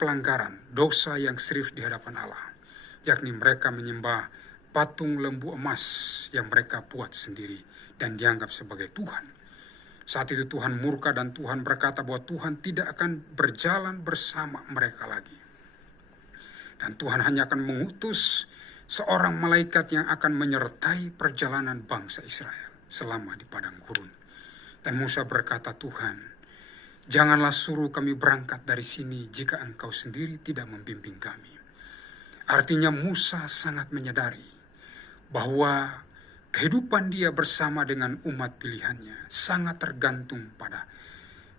pelanggaran, dosa yang serius di hadapan Allah, yakni mereka menyembah patung lembu emas yang mereka buat sendiri dan dianggap sebagai Tuhan. Saat itu Tuhan murka dan Tuhan berkata bahwa Tuhan tidak akan berjalan bersama mereka lagi. Dan Tuhan hanya akan mengutus seorang malaikat yang akan menyertai perjalanan bangsa Israel selama di padang gurun. Dan Musa berkata, Tuhan, janganlah suruh kami berangkat dari sini jika engkau sendiri tidak membimbing kami. Artinya Musa sangat menyadari bahwa kehidupan dia bersama dengan umat pilihannya sangat tergantung pada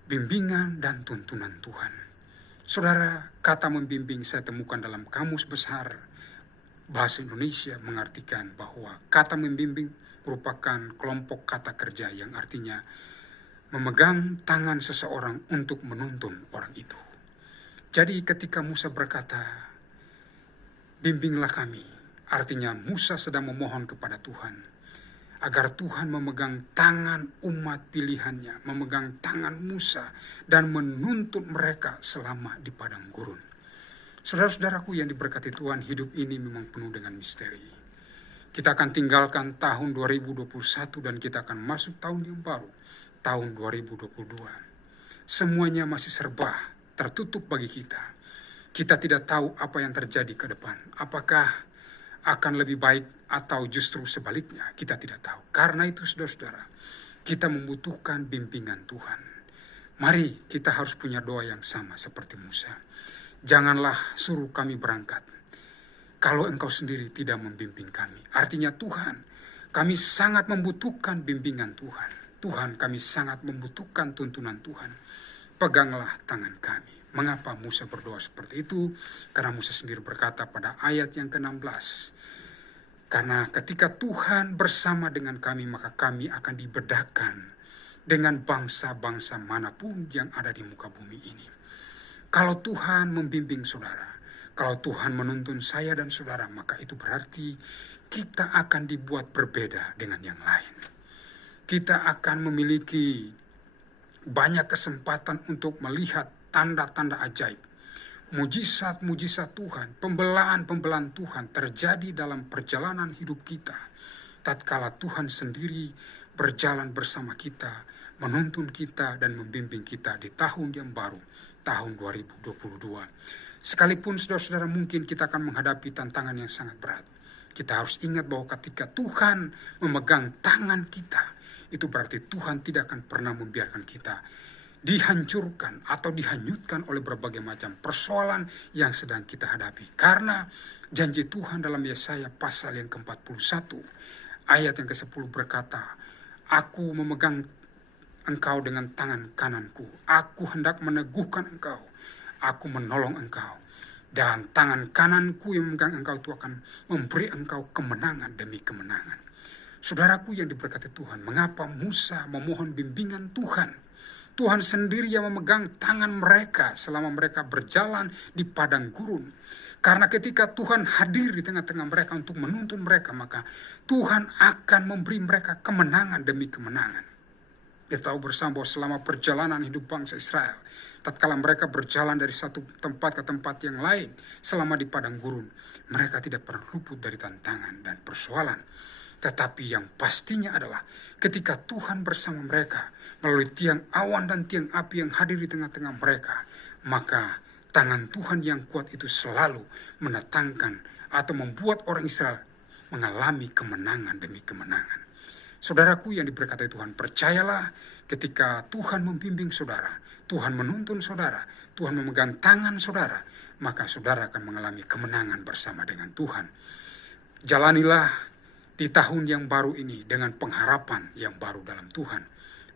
bimbingan dan tuntunan Tuhan. Saudara, kata membimbing saya temukan dalam Kamus Besar Bahasa Indonesia mengartikan bahwa kata membimbing merupakan kelompok kata kerja yang artinya memegang tangan seseorang untuk menuntun orang itu. Jadi ketika Musa berkata, bimbinglah kami, artinya Musa sedang memohon kepada Tuhan agar Tuhan memegang tangan umat pilihannya, memegang tangan Musa dan menuntun mereka selama di padang gurun. Saudara-saudaraku yang diberkati Tuhan, hidup ini memang penuh dengan misteri. Kita akan tinggalkan tahun 2021 dan kita akan masuk tahun yang baru, tahun 2022. Semuanya masih serba tertutup bagi kita. Kita tidak tahu apa yang terjadi ke depan. Apakah akan lebih baik atau justru sebaliknya, kita tidak tahu. Karena itu saudara-saudara, kita membutuhkan bimbingan Tuhan. Mari kita harus punya doa yang sama seperti Musa. Janganlah suruh kami berangkat kalau engkau sendiri tidak membimbing kami. Artinya Tuhan, kami sangat membutuhkan bimbingan Tuhan. Tuhan, kami sangat membutuhkan tuntunan Tuhan. Peganglah tangan kami. Mengapa Musa berdoa seperti itu? Karena Musa sendiri berkata pada ayat yang ke-16, karena ketika Tuhan bersama dengan kami, maka kami akan dibedakan dengan bangsa-bangsa manapun yang ada di muka bumi ini. Kalau Tuhan membimbing saudara, kalau Tuhan menuntun saya dan saudara, maka itu berarti kita akan dibuat berbeda dengan yang lain. Kita akan memiliki banyak kesempatan untuk melihat tanda-tanda ajaib, mujizat-mujizat Tuhan, pembelaan-pembelaan Tuhan terjadi dalam perjalanan hidup kita. Tatkala Tuhan sendiri berjalan bersama kita, menuntun kita dan membimbing kita di tahun yang baru, tahun 2022. Sekalipun saudara-saudara mungkin kita akan menghadapi tantangan yang sangat berat, kita harus ingat bahwa ketika Tuhan memegang tangan kita, itu berarti Tuhan tidak akan pernah membiarkan kita dihancurkan atau dihanyutkan oleh berbagai macam persoalan yang sedang kita hadapi. Karena janji Tuhan dalam Yesaya pasal yang ke-41, ayat yang ke-10 berkata, aku memegang engkau dengan tangan kananku, aku hendak meneguhkan engkau, aku menolong engkau, dan tangan kananku yang memegang engkau itu akan memberi engkau kemenangan demi kemenangan. Saudaraku yang diberkati Tuhan, mengapa Musa memohon bimbingan Tuhan? Tuhan sendiri yang memegang tangan mereka selama mereka berjalan di padang gurun. Karena ketika Tuhan hadir di tengah-tengah mereka untuk menuntun mereka, maka Tuhan akan memberi mereka kemenangan demi kemenangan. Kita tahu bersama bahwa selama perjalanan hidup bangsa Israel, tatkala mereka berjalan dari satu tempat ke tempat yang lain selama di padang gurun, mereka tidak pernah luput dari tantangan dan persoalan. Tetapi yang pastinya adalah ketika Tuhan bersama mereka melalui tiang awan dan tiang api yang hadir di tengah-tengah mereka, maka tangan Tuhan yang kuat itu selalu mendatangkan atau membuat orang Israel mengalami kemenangan demi kemenangan. Saudaraku yang diberkati Tuhan, percayalah ketika Tuhan membimbing saudara, Tuhan menuntun saudara, Tuhan memegang tangan saudara, maka saudara akan mengalami kemenangan bersama dengan Tuhan. Jalanilah di tahun yang baru ini dengan pengharapan yang baru dalam Tuhan,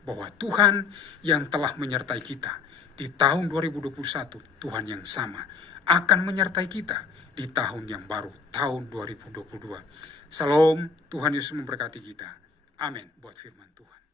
bahwa Tuhan yang telah menyertai kita di tahun 2021, Tuhan yang sama akan menyertai kita di tahun yang baru, tahun 2022. Salam, Tuhan Yesus memberkati kita. Amin buat firman Tuhan.